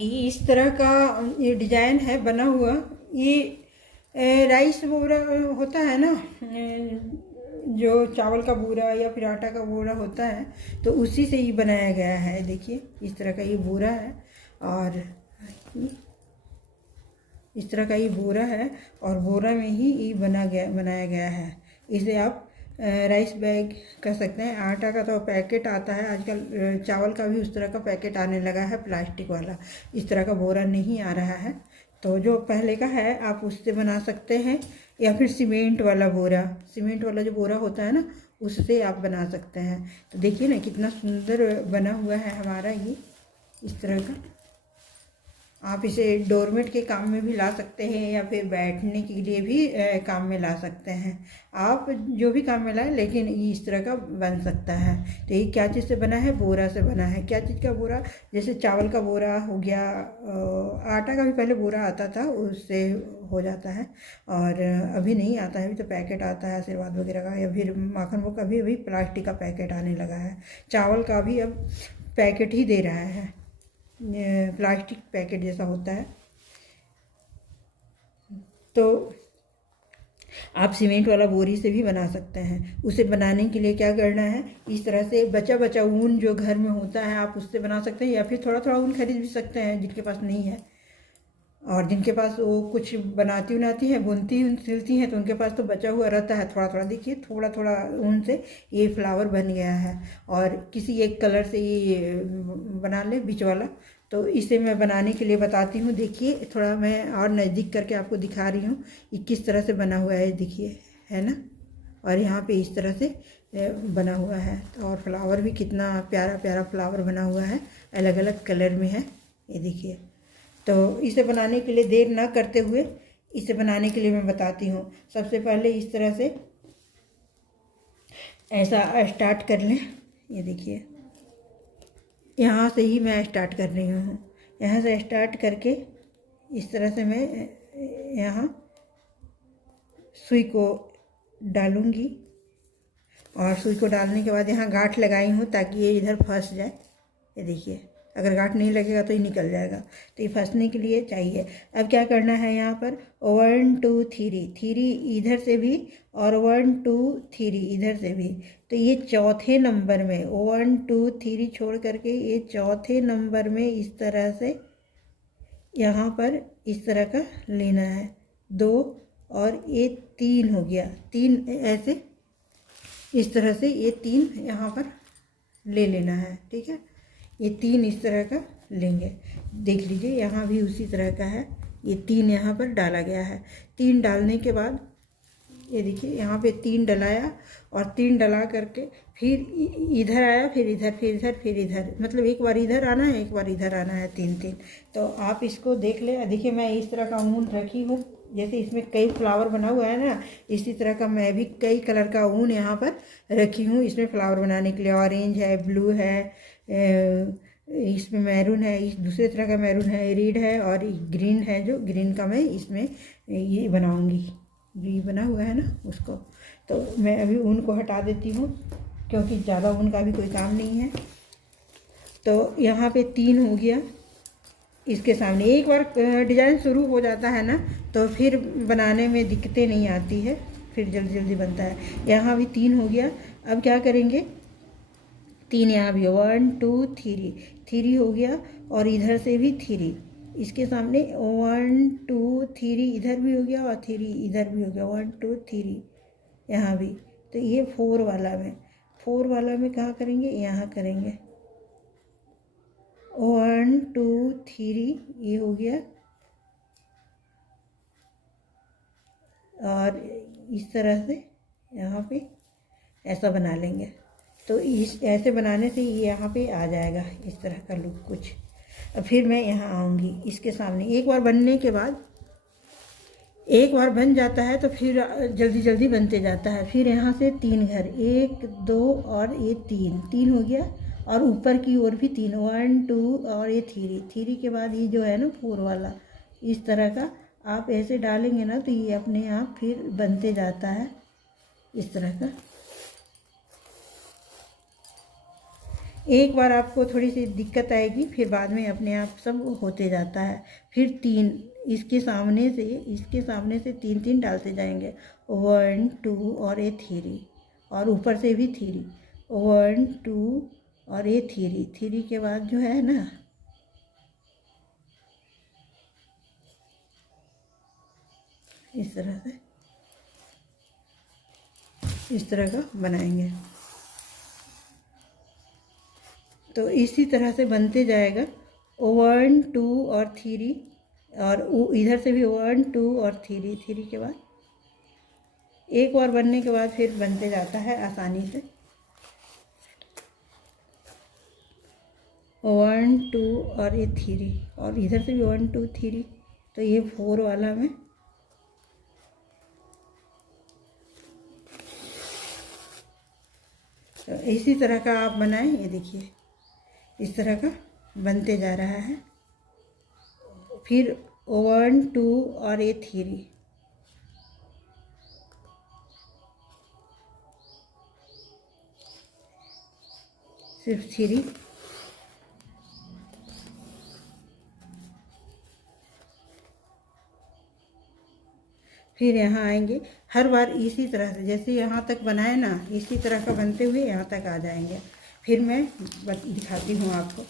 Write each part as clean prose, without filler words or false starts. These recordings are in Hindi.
ये इस तरह का ये डिजाइन है बना हुआ। ये राइस बोरा होता है ना, जो चावल का बोरा या फिर आटा का बोरा होता है, तो उसी से ही बनाया गया है। देखिए इस तरह का ये बोरा है, और इस तरह का ये बोरा है, और बोरा में ही ये बनाया गया है। इसे आप राइस बैग कह सकते हैं। आटा का तो पैकेट आता है आजकल, चावल का भी उस तरह का पैकेट आने लगा है प्लास्टिक वाला। इस तरह का बोरा नहीं आ रहा है, तो जो पहले का है आप उससे बना सकते हैं, या फिर सीमेंट वाला जो बोरा होता है ना, उससे आप बना सकते हैं। तो देखिए ना कितना सुंदर बना हुआ है हमारा ये, इस तरह का। आप इसे डोरमेट के काम में भी ला सकते हैं, या फिर बैठने के लिए भी काम में ला सकते हैं। आप जो भी काम में लाएं, लेकिन ये इस तरह का बन सकता है। तो ये क्या चीज़ से बना है? बोरा से बना है। क्या चीज़ का बोरा? जैसे चावल का बोरा हो गया, आटा का भी पहले बोरा आता था, उससे हो जाता है। और अभी नहीं आता है, अभी तो पैकेट आता है आशीर्वाद वगैरह का, या फिर माखन वो का भी अभी प्लास्टिक का पैकेट आने लगा है। चावल का भी अब पैकेट ही दे रहा है, प्लास्टिक पैकेट जैसा होता है। तो आप सीमेंट वाला बोरी से भी बना सकते हैं। उसे बनाने के लिए क्या करना है, इस तरह से बचा ऊन जो घर में होता है आप उससे बना सकते हैं, या फिर थोड़ा थोड़ा ऊन खरीद भी सकते हैं जिनके पास नहीं है। और जिनके पास वो कुछ बनाती हैं, बुनती सिलती हैं, तो उनके पास तो बचा हुआ रहता है थोड़ा थोड़ा। देखिए थोड़ा थोड़ा ऊन से ये फ्लावर बन गया है, और किसी एक कलर से ये बना ले बीच वाला। तो इसे मैं बनाने के लिए बताती हूँ। देखिए थोड़ा मैं और नज़दीक करके आपको दिखा रही हूँ ये किस तरह से बना हुआ है, देखिए, है ना। और यहाँ पे इस तरह से बना हुआ है। तो और फ्लावर भी कितना प्यारा प्यारा फ्लावर बना हुआ है, अलग अलग कलर में है, ये देखिए। तो इसे बनाने के लिए देर ना करते हुए, इसे बनाने के लिए मैं बताती हूँ। सबसे पहले इस तरह से ऐसा स्टार्ट कर लें। ये देखिए यहाँ से ही मैं स्टार्ट कर रही हूँ। यहाँ से स्टार्ट करके इस तरह से मैं यहाँ सुई को डालूँगी, और सुई को डालने के बाद यहाँ गांठ लगाई हूँ ताकि ये इधर फंस जाए। ये देखिए, अगर गांठ नहीं लगेगा तो ये निकल जाएगा, तो ये फंसने के लिए चाहिए। अब क्या करना है, यहाँ पर 1 2 3 इधर से भी, और 1 2 3 इधर से भी। तो ये चौथे नंबर में 1 2 3 छोड़ करके ये चौथे नंबर में इस तरह से यहाँ पर इस तरह का लेना है। 2 और ये 3 हो गया, 3 ऐसे इस तरह से ये 3 यहाँ पर ले लेना है, ठीक है। ये 3 इस तरह का लेंगे। देख लीजिए यहाँ भी उसी तरह का है, ये 3 यहाँ पर डाला गया है। 3 डालने के बाद ये देखिए यहाँ पे 3 डलाया, और 3 डला करके फिर इधर आया, फिर इधर, फिर इधर, फिर इधर, मतलब एक बार इधर आना है, एक बार इधर आना है, 3 तो आप इसको देख ले। देखिए मैं इस तरह का ऊन रखी हूँ, जैसे इसमें कई फ्लावर बना हुआ है ना, इसी तरह का मैं भी कई कलर का ऊन यहाँ पर रखी हूँ इसमें फ्लावर बनाने के लिए। ऑरेंज है, ब्लू है, इसमें मैरून है, इस दूसरे तरह का मैरून है, रेड है, और ग्रीन है, जो ग्रीन का मैं इसमें ये बनाऊंगी। ये बना हुआ है ना उसको। तो मैं अभी ऊन को हटा देती हूँ, क्योंकि ज़्यादा ऊन का भी कोई काम नहीं है। तो यहाँ पे 3 हो गया। इसके सामने एक बार डिज़ाइन शुरू हो जाता है ना, तो फिर बनाने में दिक्कतें नहीं आती है, फिर जल्दी जल्दी बनता है। यहाँ भी 3 हो गया। अब क्या करेंगे, 3 यहाँ भी 1 2 3 हो गया, और इधर से भी 3 इसके सामने 1 2 3 इधर भी हो गया, और 3 इधर भी हो गया, 1 2 3 यहाँ भी। तो ये 4 वाला में कहाँ करेंगे, यहाँ करेंगे। 1 2 3 ये हो गया, और इस तरह से यहाँ पे ऐसा बना लेंगे। तो इस ऐसे बनाने से ये यहाँ पे आ जाएगा इस तरह का लुक कुछ। अब फिर मैं यहाँ आऊँगी इसके सामने। एक बार बनने के बाद, एक बार बन जाता है तो फिर जल्दी जल्दी बनते जाता है। फिर यहाँ से 3 घर, 1 2 और ये 3 हो गया, और ऊपर की ओर भी 3, 1 2 और ये 3 के बाद ये जो है ना 4 वाला, इस तरह का आप ऐसे डालेंगे ना, तो ये अपने आप फिर बनते जाता है इस तरह का। एक बार आपको थोड़ी सी दिक्कत आएगी, फिर बाद में अपने आप सब होते जाता है। फिर 3 इसके सामने से 3 डालते जाएंगे, 1 2 और ये 3, और ऊपर से भी 3, 1 2 और ये 3 के बाद जो है ना, इस तरह से, इस तरह का बनाएंगे। तो इसी तरह से बनते जाएगा, 1 2 और 3, और इधर से भी 1 2 और 3 के बाद एक बार बनने के बाद फिर बनते जाता है आसानी से। 1 2 और ये 3, और इधर से भी 1 2 3, तो ये 4 वाला में तो इसी तरह का आप बनाएं। ये देखिए इस तरह का बनते जा रहा है। फिर 1 2 और ये 3, सिर्फ 3, फिर यहाँ आएंगे। हर बार इसी तरह से, जैसे यहाँ तक बनाए ना, इसी तरह का बनते हुए यहाँ तक आ जाएंगे। फिर मैं दिखाती हूँ आपको।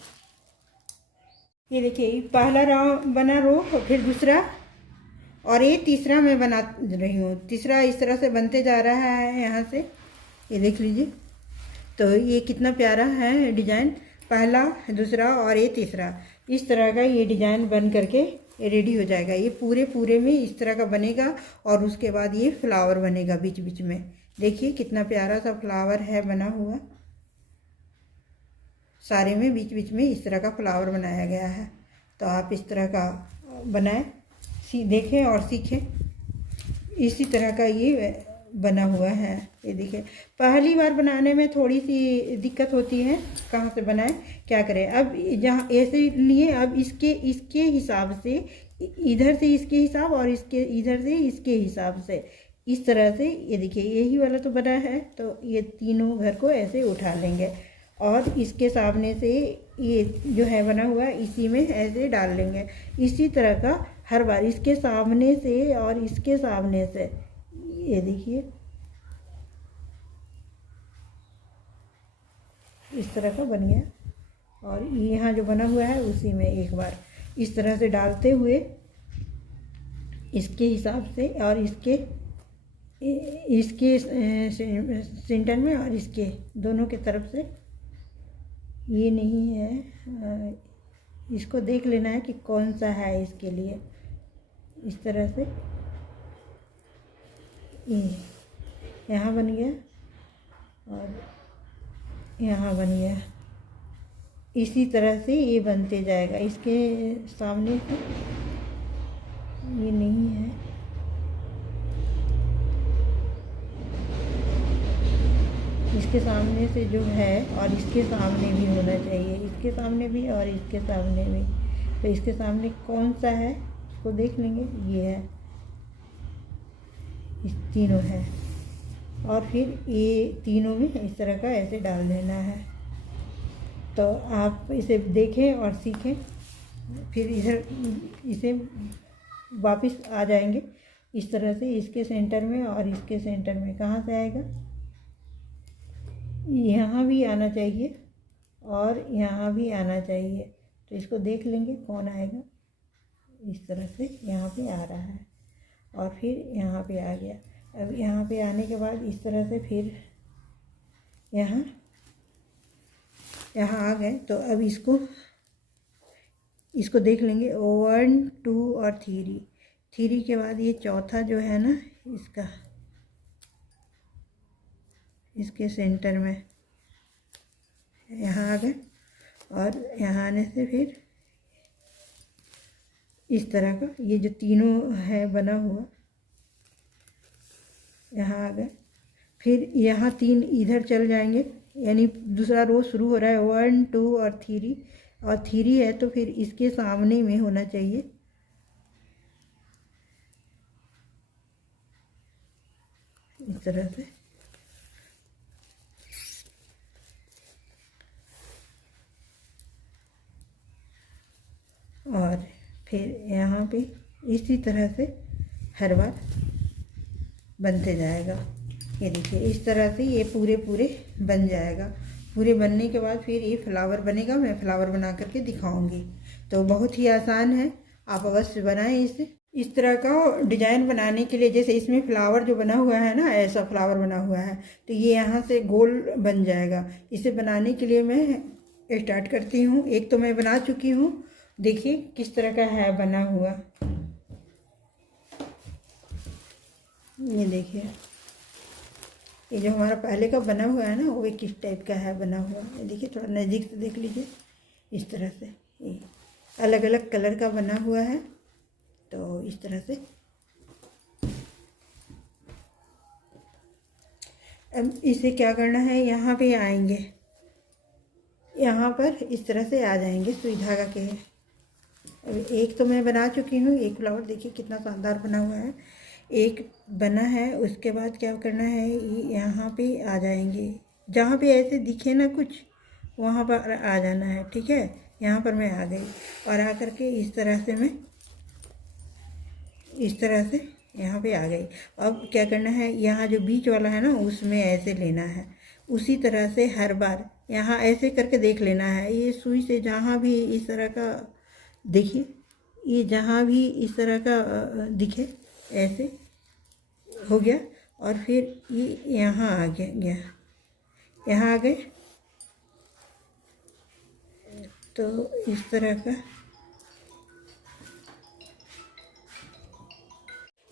ये देखिए पहला राउंड बना रो, फिर दूसरा, और ये तीसरा मैं बना रही हूँ। तीसरा इस तरह से बनते जा रहा है यहाँ से, ये देख लीजिए। तो ये कितना प्यारा है डिजाइन, पहला, दूसरा और ये तीसरा, इस तरह का ये डिजाइन बन करके रेडी हो जाएगा। ये पूरे में इस तरह का बनेगा, और उसके बाद ये फ्लावर बनेगा बीच बीच में। देखिए कितना प्यारा सा फ्लावर है बना हुआ, सारे में बीच बीच में इस तरह का फ्लावर बनाया गया है। तो आप इस तरह का बनाएं, देखें और सीखें। इसी तरह का ये बना हुआ है। ये देखिए पहली बार बनाने में थोड़ी सी दिक्कत होती है, कहाँ से बनाएं क्या करें। अब जहाँ ऐसे लिए, अब इसके हिसाब से, इधर से इसके हिसाब, और इसके इधर से इसके हिसाब से, इस तरह से। ये देखिए यही वाला तो बना है, तो ये तीनों घर को ऐसे उठा लेंगे, और इसके सामने से ये जो है बना हुआ, इसी में ऐसे डाल लेंगे। इसी तरह का हर बार इसके सामने से और इसके सामने से, ये देखिए इस तरह का बन गया। और यहाँ जो बना हुआ है उसी में एक बार इस तरह से डालते हुए, इसके हिसाब से, और इसके सेंटर में, और इसके दोनों के तरफ से। ये नहीं है, इसको देख लेना है कि कौन सा है इसके लिए। इस तरह से ये यहाँ बन गया, और यहाँ बन गया। इसी तरह से ये बनते जाएगा। इसके सामने से ये नहीं है, इसके सामने से जो है, और इसके सामने भी होना चाहिए, इसके सामने भी और इसके सामने भी। तो इसके सामने कौन सा है उसको देख लेंगे, ये है, इस तीनों है। और फिर ये तीनों में इस तरह का ऐसे डाल देना है। तो आप इसे देखें और सीखें। फिर इधर इसे वापस आ जाएंगे इस तरह से, इसके सेंटर में और इसके सेंटर में। कहाँ से आएगा, यहाँ भी आना चाहिए और यहाँ भी आना चाहिए। तो इसको देख लेंगे कौन आएगा। इस तरह से यहाँ पे आ रहा है, और फिर यहाँ पे आ गया। अब यहाँ पे आने के बाद इस तरह से फिर यहाँ आ गए। तो अब इसको देख लेंगे, 1 2 और 3 के बाद ये चौथा जो है ना, इसके सेंटर में यहाँ आ गए, और यहाँ आने से फिर इस तरह का ये जो तीनों है बना हुआ, यहाँ आ गए। फिर यहाँ 3 इधर चल जाएंगे, यानी दूसरा रो शुरू हो रहा है 1 2 और 3 है, तो फिर इसके सामने में होना चाहिए। इस तरह से और फिर यहाँ पे इसी तरह से हर बार बनते जाएगा। ये देखिए इस तरह से ये पूरे पूरे बन जाएगा। पूरे बनने के बाद फिर ये फ्लावर बनेगा। मैं फ्लावर बना करके दिखाऊंगी। तो बहुत ही आसान है, आप अवश्य बनाएं इसे। इस तरह का डिजाइन बनाने के लिए, जैसे इसमें फ्लावर जो बना हुआ है ना, ऐसा फ्लावर बना हुआ है, तो ये यहाँ से गोल बन जाएगा। इसे बनाने के लिए मैं स्टार्ट करती हूँ। एक तो मैं बना चुकी हूँ, देखिए किस तरह का है बना हुआ। ये देखिए, ये जो हमारा पहले का बना हुआ है ना, वो किस टाइप का है बना हुआ। ये देखिए, थोड़ा नज़दीक से देख लीजिए। इस तरह से ये अलग अलग कलर का बना हुआ है। तो इस तरह से अब इसे क्या करना है, यहाँ पे आएंगे, यहाँ पर इस तरह से आ जाएंगे सुई धागा के। अब एक तो मैं बना चुकी हूँ, एक फ्लावर देखिए कितना शानदार बना हुआ है। एक बना है, उसके बाद क्या करना है, यहाँ पे आ जाएंगे। जहाँ पे ऐसे दिखे ना कुछ, वहाँ पर आ जाना है। ठीक है, यहाँ पर मैं आ गई और आ करके इस तरह से मैं इस तरह से यहाँ पे आ गई। अब क्या करना है, यहाँ जो बीच वाला है ना, उसमें ऐसे लेना है। उसी तरह से हर बार यहाँ ऐसे करके देख लेना है। ये सुई से जहाँ भी इस तरह का देखिए, ये जहाँ भी इस तरह का दिखे, ऐसे हो गया। और फिर ये यहाँ आ गया, यहाँ आ गए। तो इस तरह का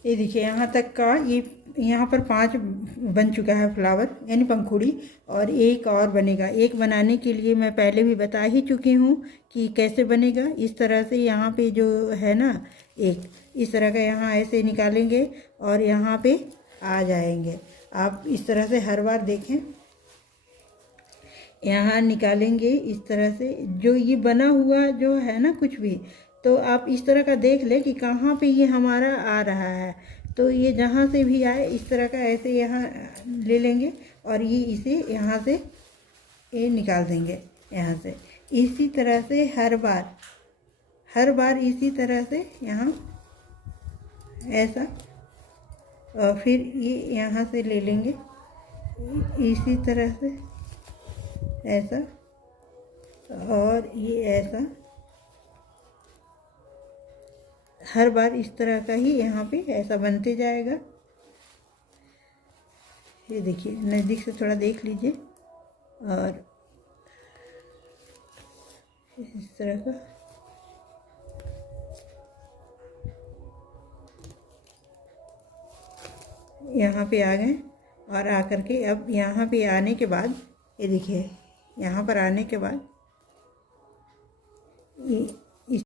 ये देखिए, यहाँ तक का ये यहाँ पर 5 बन चुका है फ्लावर, यानी पंखुड़ी। और एक और बनेगा। एक बनाने के लिए मैं पहले भी बता ही चुकी हूँ कि कैसे बनेगा। इस तरह से यहाँ पे जो है ना, एक इस तरह का यहाँ ऐसे निकालेंगे और यहाँ पे आ जाएंगे। आप इस तरह से हर बार देखें, यहाँ निकालेंगे इस तरह से। जो ये बना हुआ जो है ना कुछ भी, तो आप इस तरह का देख लें कि कहाँ पे ये हमारा आ रहा है। तो ये जहाँ से भी आए इस तरह का ऐसे यहाँ ले लेंगे और ये इसे यहाँ से ये निकाल देंगे यहाँ से। इसी तरह से हर बार इसी तरह से यहाँ ऐसा, और फिर ये यहाँ से ले लेंगे इसी तरह से ऐसा, और ये ऐसा। हर बार इस तरह का ही यहाँ पे ऐसा बनते जाएगा। ये देखिए, नज़दीक से थोड़ा देख लीजिए। और इस तरह का यहाँ पे आ गए। और आकर के अब यहाँ पे आने के बाद ये देखिए, यहाँ पर आने के बाद ये